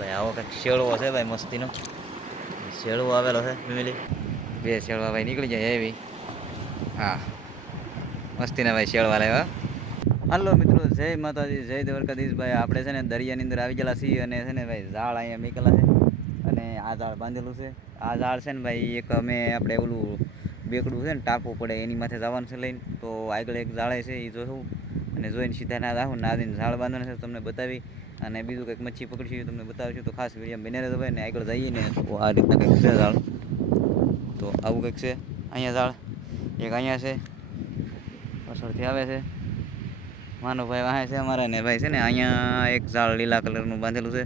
ભાઈ આવો કંઈક શેળવો છે ભાઈ મસ્તીનો શેળવો આવેલો છે ફેમિલી. બે શેળવા ભાઈ નીકળી જાય એવી. હા મસ્તીના ભાઈ શેળવા લાવ્યા. હાલો મિત્રો, જય માતાજી, જય દ્વારકાધીશ. ભાઈ આપણે છે ને દરિયાની અંદર આવી ગયેલા છીએ અને છે ને ભાઈ ઝાડ અહીંયા મૂકેલા છે અને આ ઝાડ બાંધેલું છે. આ ઝાડ છે ને ભાઈ એક અમે આપણે ઓલું બેકડું છે ને ટાપવું પડે એની માથે જવાનું છે લઈને, તો આગળ એક ઝાડે છે એ જોશું અને જોઈને સીધા ના આવું નાદીને ઝાડ બાંધવાનું છે તમને બતાવી અને બીજું કંઈક મચ્છી પકડીશું તમને બતાવીશું. તો ખાસ વિડીયો બને રહેતો ભાઈ ને આગળ જઈએ ને તો આ રીતના કંઈક છે ઝાડ. તો આવું કંઈક છે અહીંયા ઝાડ, એક અહીંયા છે પાછળથી આવે છે માનવભાઈ વાહે છે અમારે ને ભાઈ છે ને અહીંયા એક ઝાડ લીલા કલરનું બાંધેલું છે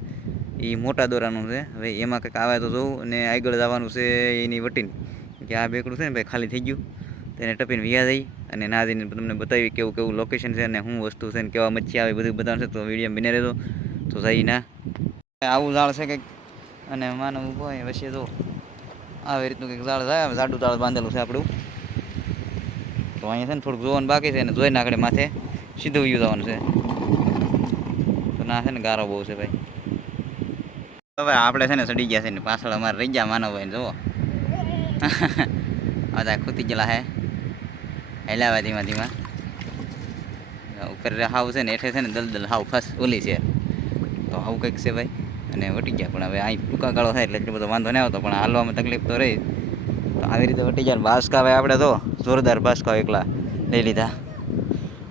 એ મોટા દોરાનું છે. હવે એમાં કંઈક આવે તો જોવું અને આગળ જવાનું છે એની વટીને કે આ બેકડું છે ને ભાઈ ખાલી થઈ ગયું તેને ટપીને વ્યા જઈ અને ના દઈને તમને બતાવી કેવું કેવું લોકેશન છે અને શું વસ્તુ છે ને કેવા મચ્છી આવે બધું બતાવવાનું છે. તો વિડીયો બને રહેતો તો જઈ ના આવું ઝાડ છે કંઈક અને માનવ ઊભો હોય વચ્ચે તો આવી રીતનું કંઈક ઝાડ થાય જાડું ઝાડ બાંધેલું છે આપણું. તો અહીંયા છે ને થોડુંક જોવાનું બાકી છે અને જોઈ નાખડે માથે સીધું વ્યૂ જવાનું છે. તો ના છે ને ગારો બહુ છે ભાઈ. હવે આપણે છે ને ચડી ગયા છે ને પાછળ અમારે રહી ગયા માનવભાઈ જુઓ બધા ખૂતી ગયેલા હે હેલાવા ધીમા ધીમા ઉપર હાવ છે ને એઠે છે ને દલદલ હાવ ફસ ઓલી છે તો આવું કંઈક છે ભાઈ અને વટી ગયા. પણ હવે અહીં ટૂંકા ગાળો થાય એટલે એટલો બધો વાંધો નહીં આવતો પણ હાલવામાં તકલીફ તો રહી. તો આવી રીતે વટી જાય. બાસકા ભાઈ આપણે તો જોરદાર બાસકા એકલા લઈ લીધા.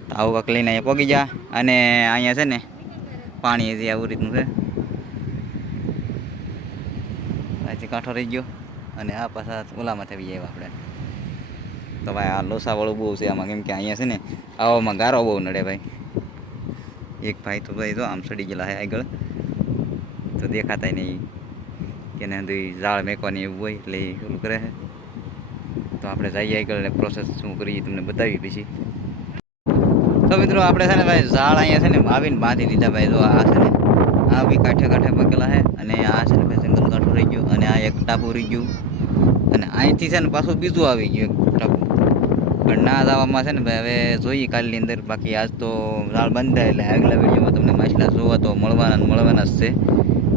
તો આવું કાંક લઈને અહીંયા પગી જા અને અહીંયા છે ને પાણી હજી આવું રીતનું છે. અહીંથી કાંઠો રહી ગયો અને આ પાછા ઓલામાંથી આવી આવ્યા આપણે. તો ભાઈ આ લોસાવાળું બહુ છે આમાં, કેમ કે અહીંયા છે ને આવામાં ગારો બહુ નડે ભાઈ. એક ભાઈ તો ભાઈ તો આમ સડી ગયેલા છે આગળ તો દેખાતા નહીં કે એને અંદર ઝાડ મેકવાની એવું હોય એટલે એ ઓલું કરે છે. તો આપણે જઈએ આગળ પ્રોસેસ શું કરીએ તમને બતાવી પછી. તો મિત્રો આપણે છે ને ભાઈ ઝાડ અહીંયા છે ને આવીને બાંધી દીધા ભાઈ. તો આ છે ને આ બી કાંઠે કાંઠે પકેલા છે અને આ છે ને ભાઈ જંગલ કાંઠો રહી ગયો અને આ એક ટાપુ રહી ગયું અને અહીંથી છે ને પાછું બીજું આવી ગયું એક ટાપુ. પણ ના જવામાં છે ને ભાઈ હવે જોઈએ કાલની અંદર. બાકી આજ તો ઝાડ બંધાય એટલે આગલા વિડીયોમાં તમને માછલા જોવા તો મળવાના જ છે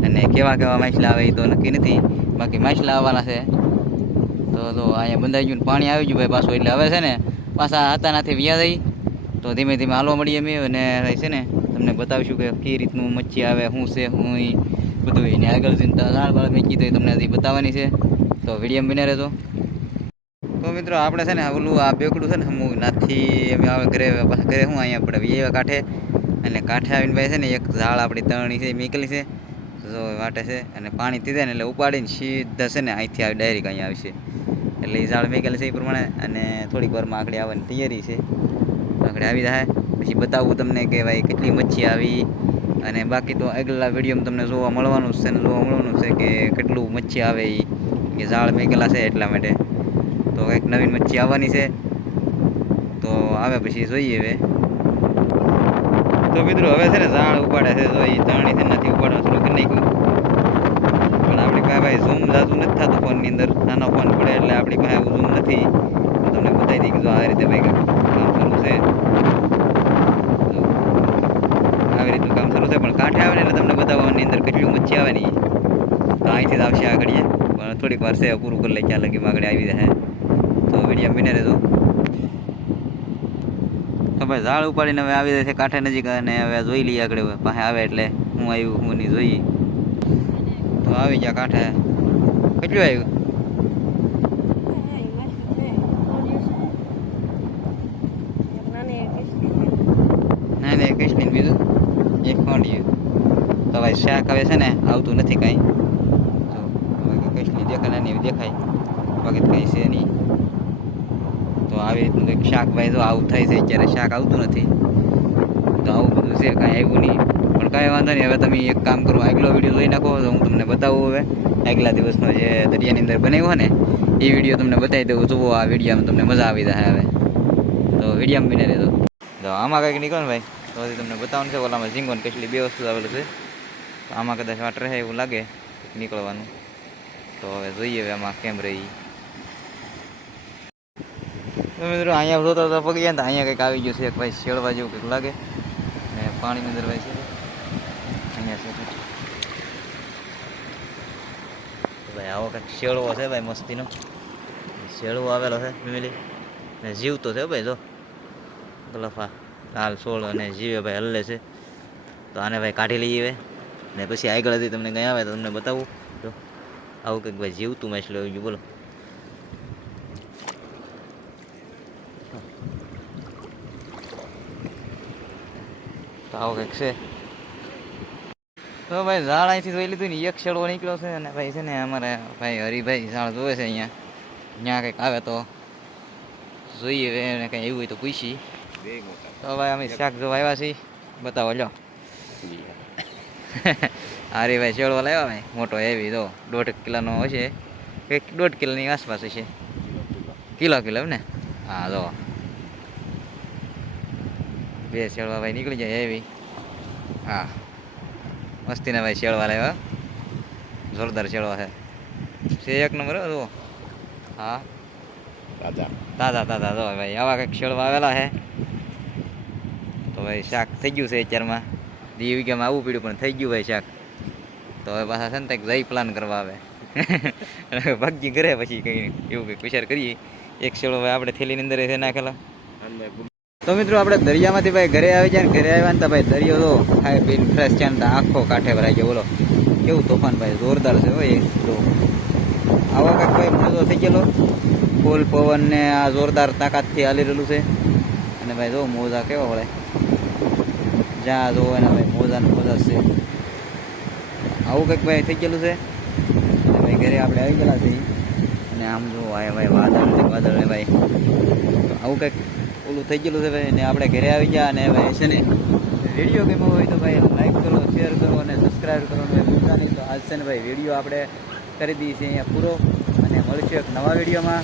અને કેવા કેવા માછલા આવે એ તો નક્કી નથી. બાકી માછલા આવવાના છે. તો અહીંયા બંધાઈ ગયું પાણી આવી ગયું ભાઈ પાછું એટલે હવે છે ને પાછા હતા નાથી વ્યા જઈ તો ધીમે ધીમે હાલવા મળીએ અમે અને છે ને તમને બતાવીશું કે કઈ રીતનું મચ્છી આવે શું છે હું બધું એને આગળ જઈને ઝાડ બાળ મેકી તો તમને હજી બતાવવાની છે. તો વિડીયો બને રહેતો. તો મિત્રો આપણે છે ને ઓલું આ બેકડું છે ને હું નાથી અમે આવે ઘરે પાછા ઘરે હું અહીંયા આપણે વીએ કાંઠે અને કાંઠે આવીને ભાઈ છે ને એક ઝાડ આપણી તરણી છે મેકેલી છે જો વાટે છે અને પાણી પીધે ને એટલે ઉપાડીને સીધા છે ને અહીંથી આવી ડાયરેક્ટ અહીંયા આવશે એટલે એ ઝાડ મેકેલી છે એ પ્રમાણે અને થોડીક વારમાં આગળ આવવાની તૈયારી છે. આગળ આવી જાય પછી બતાવું તમને કે ભાઈ કેટલી મચ્છી આવી અને બાકી તો આગલા વિડીયોમાં તમને જોવા મળવાનું છે ને કે કેટલું મચ્છી આવે એ ઝાડ મેકેલા છે એટલા માટે. તો એક નવીન મચ્છી આવવાની છે તો આવે પછી જોઈએ હવે. તો મિત્રો હવે છે ને ઝાડ ઉપાડે છે તો એ તરણી છે નથી ઉપાડવા થોડું કરી નાખ્યું પણ આપણી પાસે ભાઈ ઝૂમ જાતું નથી થતું ફોનની અંદર. નાનો ફોન પડે એટલે આપણી પાસે એવું ઝૂમ નથી. તો તમને બતાવી દઈ કીધું આ રીતે ભાઈ કામ શરૂ છે. આવી રીતનું કામ શરૂ છે પણ કાંઠે આવે ને એટલે તમને બતાવવાની અંદર કેટલી મચ્છી આવે ને તો અહીંથી જ આવશે આગળ પણ થોડીક વાર છે પૂરું કરી લે ક્યાં લગી આગળ આવી જાય. તો વિડીયો બને રહેતો. તો ભાઈ ઝાડ ઉપાડીને હવે આવી જાય છે કાંઠે નજીક અને હવે જોઈ લઈએ આગળ પાસે આવે એટલે હું આવ્યું હું નહીં જોઈએ. તો આવી ગયા કાંઠે. કેટલું આવ્યું? ના ના કૃષ્ણ બીજું એક કોંડિયું. તો ભાઈ શાક હવે છે ને આવતું નથી કાંઈ. તો કૃષ્ણ દેખાય નાની એવી દેખાય બાકી કંઈ છે નહીં. તો આવી રીતનું કંઈક શાક ભાઈ જો આવું થાય છે અત્યારે શાક આવતું નથી. તો આવું બધું છે કાંઈ આવ્યું નહીં પણ કાંઈ વાંધો નહીં. હવે તમે એક કામ કરો આગલો વિડીયો જોઈ નાખો તો હું તમને બતાવું. હવે આગલા દિવસનો જે દરિયાની અંદર બનાવ્યો ને એ વિડીયો તમને બતાવી દઉં. જુઓ આ વિડીયોમાં તમને મજા આવી જાય હવે. તો વિડીયોમાં બને રહેતો. તો આમાં કંઈક નીકળે ને ભાઈ તો હજી તમને બતાવવાનું છે. ઓલામાં ઝીંગો ને કેટલી બે વસ્તુ આવેલું છે. તો આમાં કદાચ વાટ રહે એવું લાગે નીકળવાનું. તો હવે જોઈએ હવે આમાં કેમ રહી. તો મિત્રો અહીંયા જોતા હતા પગી ગયા ને અહીંયા કંઈક આવી ગયું છે ભાઈ શેળવા જેવું કંઈક લાગે ને પાણીની અંદર ભાઈ છે અહીંયા છે ભાઈ આવો કંઈક શેળવો છે ભાઈ મસ્તીનો શેળવો આવેલો છે ફેમિલી ને જીવતો છે ભાઈ જો ગલફા લાલ સોળ અને જીવે ભાઈ હલ્લે છે તો આને ભાઈ કાઢી લઈએ ને પછી આગળથી તમને કંઈ આવે તો તમને બતાવું જો આવું કંઈક ભાઈ જીવતું માછલું આવી ગયું બોલો તો આવું કંઈક છે તો ભાઈ ઝાડ અહીંથી જોઈ લીધું ને એક શેડવો નીકળ્યો છે અને ભાઈ છે ને અમારે ભાઈ હરિભાઈ ઝાડ જોવે છે અહીંયા ત્યાં કંઈક આવે તો જોઈએ એને કંઈ એવું હોય તો પૂછી તો ભાઈ અમે શાક જોવા આવ્યા છીએ બતાવો લો હરિભાઈ શેડવો લાવ્યા ભાઈ મોટો એવી તો 1.5 કિલોનો હશે કંઈક 1.5 કિલોની આસપાસ હશે કિલો ને હા જો 2 શેડવા ભાઈ નીકળી જાય એવી હા મસ્તીના ભાઈ શેળવા લાવ્યા જોરદાર શેળવા છે એક નંબર જુઓ હા તાજા જો ભાઈ આવા કંઈક શેળવા આવેલા છે તો ભાઈ શાક થઈ ગયું છે અત્યારમાં 2 વીઘામાં આવવું પડ્યું પણ થઈ ગયું ભાઈ શાક તો હવે પાછા છે ને કંઈક જઈ પ્લાન કરવા આવે ભાગી કરે પછી કંઈ એવું કંઈક વિચાર કરીએ એક શેળો ભાઈ આપણે થેલીની અંદર છે નાખેલા તો મિત્રો આપણે દરિયામાંથી ભાઈ ઘરે આવી જાય ને ઘરે આવ્યા ને તો ભાઈ દરિયો તો ખાઈ પીને ફ્રેશ છે ને આખો કાંઠે ભરાઈ ગયો બોલો કેવું તોફાન ભાઈ જોરદાર છે હોય તો આવો કાંઈક ભાઈ મજો થઈ ગયેલો ફૂલ પવન ને આ જોરદાર તાકાતથી હાલી રહેલું છે અને ભાઈ જો મોજા કેવા વળે જ્યાં જોવો એના ભાઈ મોજાને મોજા છે આવું કંઈક ભાઈ થઈ ગયેલું છે અને ભાઈ ઘરે આપણે આવી ગયેલા છીએ અને આમ જો આ ભાઈ વાદળ ને ભાઈ તો આવું કંઈક ઓલું થઈ ગયેલું છે ભાઈ ને આપણે ઘરે આવી ગયા અને ભાઈ છે ને વિડીયો ગમ્યો હોય તો ભાઈ લાઈક કરો શેર કરો અને સબસ્ક્રાઈબ કરો ભાઈ ભૂલતા નહીં તો આજ છે ને ભાઈ વિડીયો આપણે કરી દઈએ છીએ અહીંયા પૂરો અને મળશે એક નવા વિડીયોમાં